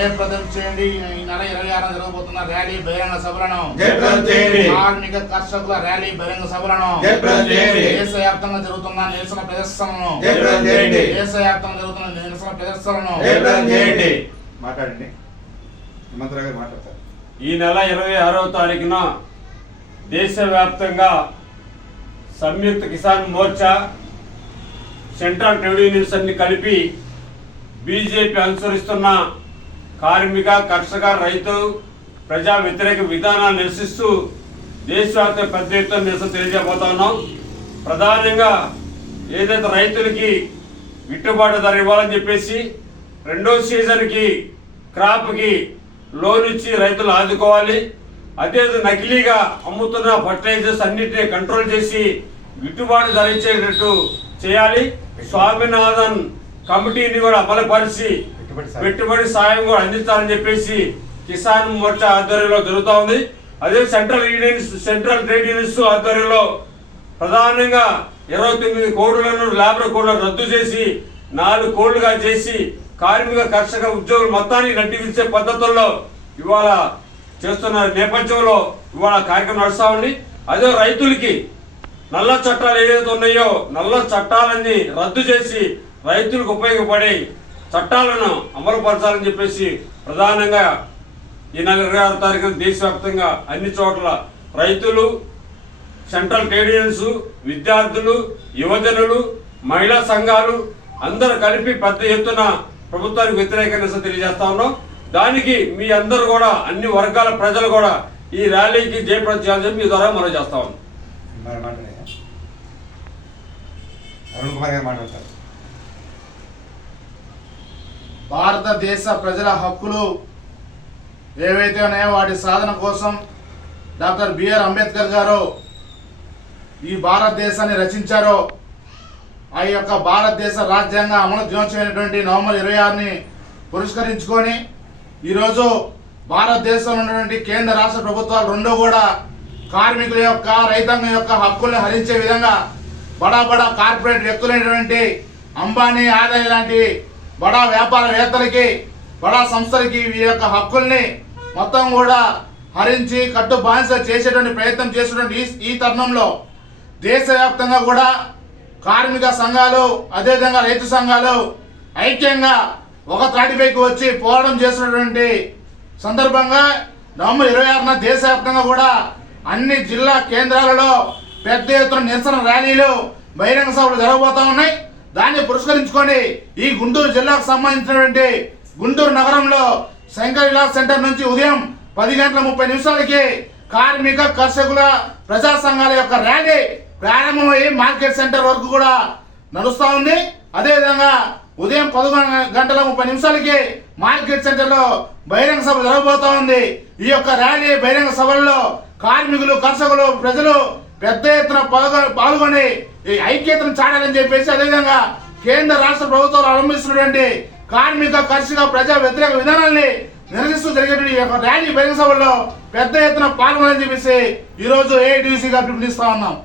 జయప్రదం చేయండి. ఈ నెల 26న జరగబోతున్న ర్యాలీ బహిరంగ సభలను కార్మిక కర్షకుల ర్యాలీ బహిరంగ సభలను దేశవ్యాప్తంగా జరుగుతున్న నిరసన ప్రదర్శనలను మాట్లాడండి. మాట్లాడతారు. ఈ నెల 26వ తారీఖున దేశవ్యాప్తంగా Samyukta Kisan Morcha central trade unions అన్ని కలిపి బీజేపీ అనుసరిస్తున్న కార్మిక కర్షక రైతు ప్రజా వ్యతిరేక విధానాన్ని నిరసిస్తూ దేశవ్యాప్త పెద్ద ఎత్తున నిరసన తెలియజేయబోతా ఉన్నాం. ప్రధానంగా ఏదైతే రైతులకి గిట్టుబాటు ధర ఇవ్వాలని చెప్పేసి రెండో సీజన్కి క్రాప్కి లోన్ ఇచ్చి రైతులు ఆదుకోవాలి. అదే నకిలీగా అమ్ముతున్న ఫర్టిలైజర్స్ అన్నింటినీ కంట్రోల్ చేసి గిట్టుబాటు ధర ఇచ్చేటట్టు చేయాలి. స్వామినాథన్ కమిటీని కూడా అమలుపరిచి పెట్టుబడి సాయం కూడా అందించాలని చెప్పేసి కిసాన్ మోర్చా ఆధ్వర్యంలో జరుగుతూ ఉంది. అదే సెంట్రల్ ట్రేడ్ యూనియన్స్ ఆధ్వర్యంలో ప్రధానంగా 29 కోడ్లను లేబర్ కోడ్లను రద్దు చేసి 4 కోడ్లుగా చేసి కార్మిక కర్షక ఉద్యోగులు మొత్తాన్ని నడ్డివించే పద్ధతుల్లో ఇవాళ చేస్తున్న నేపథ్యంలో ఇవాళ కార్యక్రమం నడుస్తూ ఉంది. అదే రైతులకి నల్ల చట్టాలు ఏదైతే ఉన్నాయో నల్ల చట్టాలన్నీ రద్దు చేసి రైతులకు ఉపయోగపడే చట్టాలను అమలుపరచాలని చెప్పేసి ప్రధానంగా ఈ నెల 26వ తారీఖున దేశవ్యాప్తంగా అన్ని చోట్ల రైతులు, సెంట్రల్ ట్రేడ్ యూనియన్స్, విద్యార్థులు, యువజనులు, మహిళా సంఘాలు అందరూ కలిపి పెద్ద ఎత్తున ప్రభుత్వానికి వ్యతిరేకంగా తెలియజేస్తా ఉన్నాం. దానికి మీ అందరూ కూడా అన్ని వర్గాల ప్రజలు కూడా ఈ ర్యాలీకి జయప్రదం చేయాలని చెప్పి మీ ద్వారా మనం చేస్తా ఉన్నాం. భారతదేశ ప్రజల హక్కులు ఏవైతే ఉన్నాయో వాటి సాధన కోసం డాక్టర్ బిఆర్ అంబేద్కర్ గారు ఈ భారతదేశాన్ని రచించారో ఆ యొక్క భారతదేశ రాజ్యాంగ అమలు దినోత్సవమైనటువంటి నవంబర్ 26ని పురస్కరించుకొని ఈరోజు భారతదేశంలో ఉన్నటువంటి కేంద్ర రాష్ట్ర ప్రభుత్వాలు రెండూ కూడా కార్మికుల యొక్క రైతాంగం యొక్క హక్కుల్ని హరించే విధంగా బడా కార్పొరేట్ వ్యక్తులైనటువంటి అంబానీ, ఆదాని లాంటి బడా వ్యాపారవేత్తలకి, బడా సంస్థలకి వీరి యొక్క హక్కుల్ని మొత్తం కూడా హరించి కట్టు బానిస చేసేటువంటి ప్రయత్నం చేసేటువంటి ఈ తరుణంలో దేశవ్యాప్తంగా కూడా కార్మిక సంఘాలు అదేవిధంగా రైతు సంఘాలు ఐక్యంగా ఒక త్రాటిపైకి వచ్చి పోరాటం చేస్తున్నటువంటి సందర్భంగా నవంబర్ 26న దేశవ్యాప్తంగా కూడా అన్ని జిల్లా కేంద్రాలలో పెద్ద ఎత్తున నిరసన ర్యాలీలు బహిరంగ సభలు జరగబోతా ఉన్నాయి. దాన్ని పురస్కరించుకొని ఈ గుంటూరు జిల్లాకు సంబంధించినటువంటి గుంటూరు నగరంలో శంకర్ విలాస్ సెంటర్ నుంచి ఉదయం 10:30 కార్మిక కర్షకుల ప్రజా సంఘాల యొక్క ర్యాలీ ప్రారంభమై మార్కెట్ సెంటర్ వరకు కూడా నడుస్తూ ఉంది. అదేవిధంగా ఉదయం 11:30 మార్కెట్ సెంటర్లో బహిరంగ సభ జరగబోతా ఉంది. ఈ యొక్క ర్యాలీ బహిరంగ సభల్లో కార్మికులు, కర్షకులు, ప్రజలు పెద్ద ఎత్తున పాల్గొని ఈ ఐక్యతను చాటాలని చెప్పేసి అదేవిధంగా కేంద్ర రాష్ట్ర ప్రభుత్వాలు అవలంబిస్తున్నటువంటి కార్మిక కర్షక ప్రజా వ్యతిరేక విధానాన్ని నిరసిస్తూ జరిగేటువంటి ఈ యొక్క ర్యాలీ బహిరంగ సభల్లో పెద్ద ఎత్తున పాల్గొనాలని చెప్పేసి ఈరోజు ఏఐటీయూసీగా పిలుపునిస్తా ఉన్నాం.